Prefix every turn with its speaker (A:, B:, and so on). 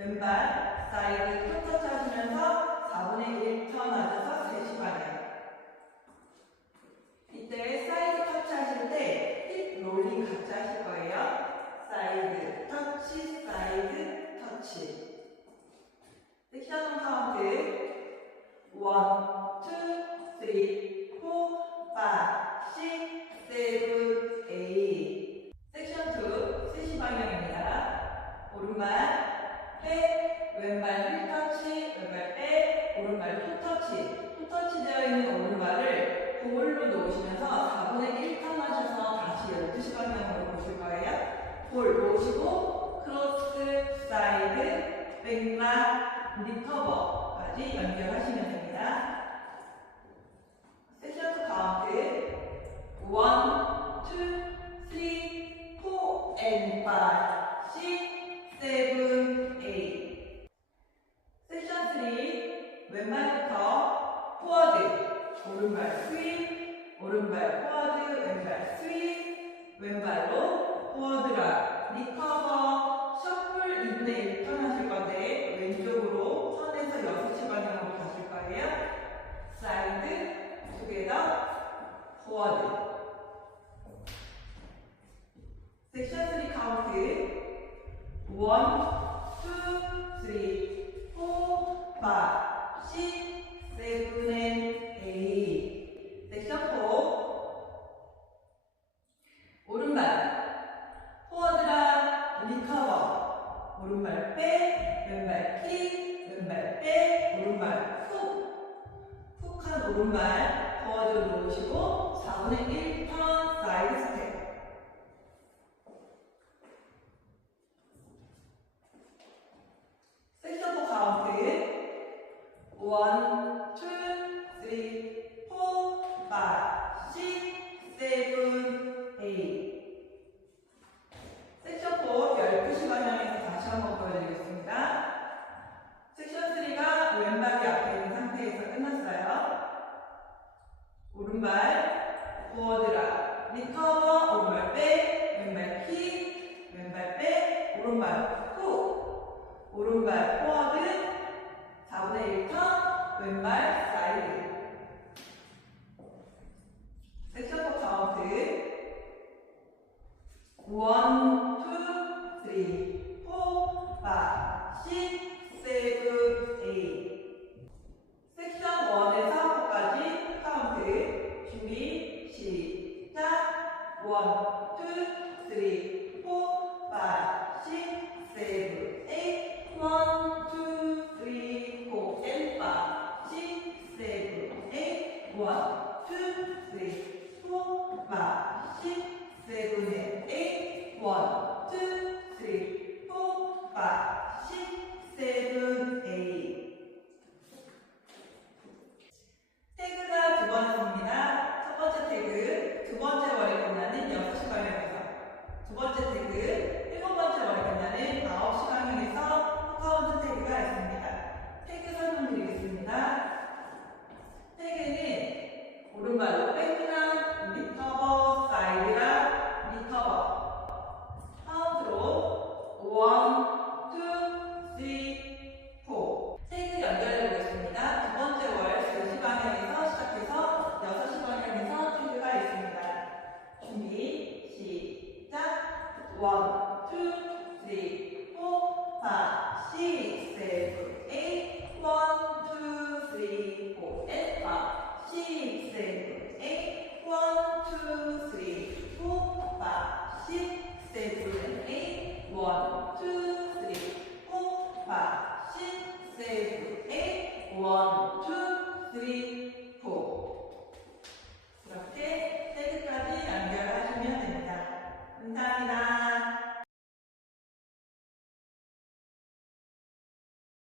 A: 왼발 사이드 컨터치 하시면서 4분의 1턴 하셔서 3시 방향 터치. 후 터치 되어 있는 오른발을 볼로 놓으시면서 4분의 1턴 하셔서 다시 12시 방향으로 보실 거예요. 볼 놓으시고 크로스, 사이드, 백락, 리커버까지 연결하시면 됩니다. 2 카운트 1, 2, 3, 4, and 5, 6, 7, 8. 섹션 3 왼발부터 포워드. 오른발 스윗 오른발 포워드 왼발 스윗 왼발로 포워드라 리커버 셔플 2분의 1턴 하실 건데 왼쪽으로 턴에서 6시 방향으로 가실 거예요. 사이드 투게더 포워드. 섹션 3 카운트 1, 2, 3, 4, 5, 6, 7, and 8. 섹션 4. 오른발. 포워드라 리커버. 오른발 백, 왼발 킥, 왼발 백, 오른발 훅. 훅한 오른발 포워드로 놓으시고 4분의 1턴 사이드 스텝. 섹션 4 카운트 1, 2, 3, 4, 5, 6, 7, 8 섹션 4 12시 방향에서 다시 한번 보여드리겠습니다. 섹션 3가 왼발이 앞에 있는 상태에서 끝났어요. 오른발 포워드라 리커버 오른발 백 왼발 킥 왼발 백 오른발 훅 오른발 포워드 4분의 1턴 왼발 사이드 섹션 4 카운트 1, 2, 3, 4, 5, 6, 7, 8 섹션 1에서 4까지 카운트 준비 시작. 1, 2, 3, 4, 5, 6, 7, 8 1, 2, 3, 4, and 5, 6, 7, 8 1, 2, 3, 4, 5, 6, 7, and 8 1, 2, 3, 4, 5, 6, 7, 8 태그가 두 번째입니다. 첫 번째 태그, 두 번째 월에 끝나는 6시 방향에서. 두 번째 태그, 일곱 번째 월에 끝나는 9시 방향에서 카운트 태그가 있습니다. 태그 설명드리겠습니다. 태그는 오른발로 백 시작. 1, 2, 3, 4, 5, 6, 7, 8 1, 2, 3, 4, and 5, 6, 7, 8 1, 2, 3, 4, 5, 6, 7, 8 1, 2, 3, 4, 5, 6, 7, 8 1,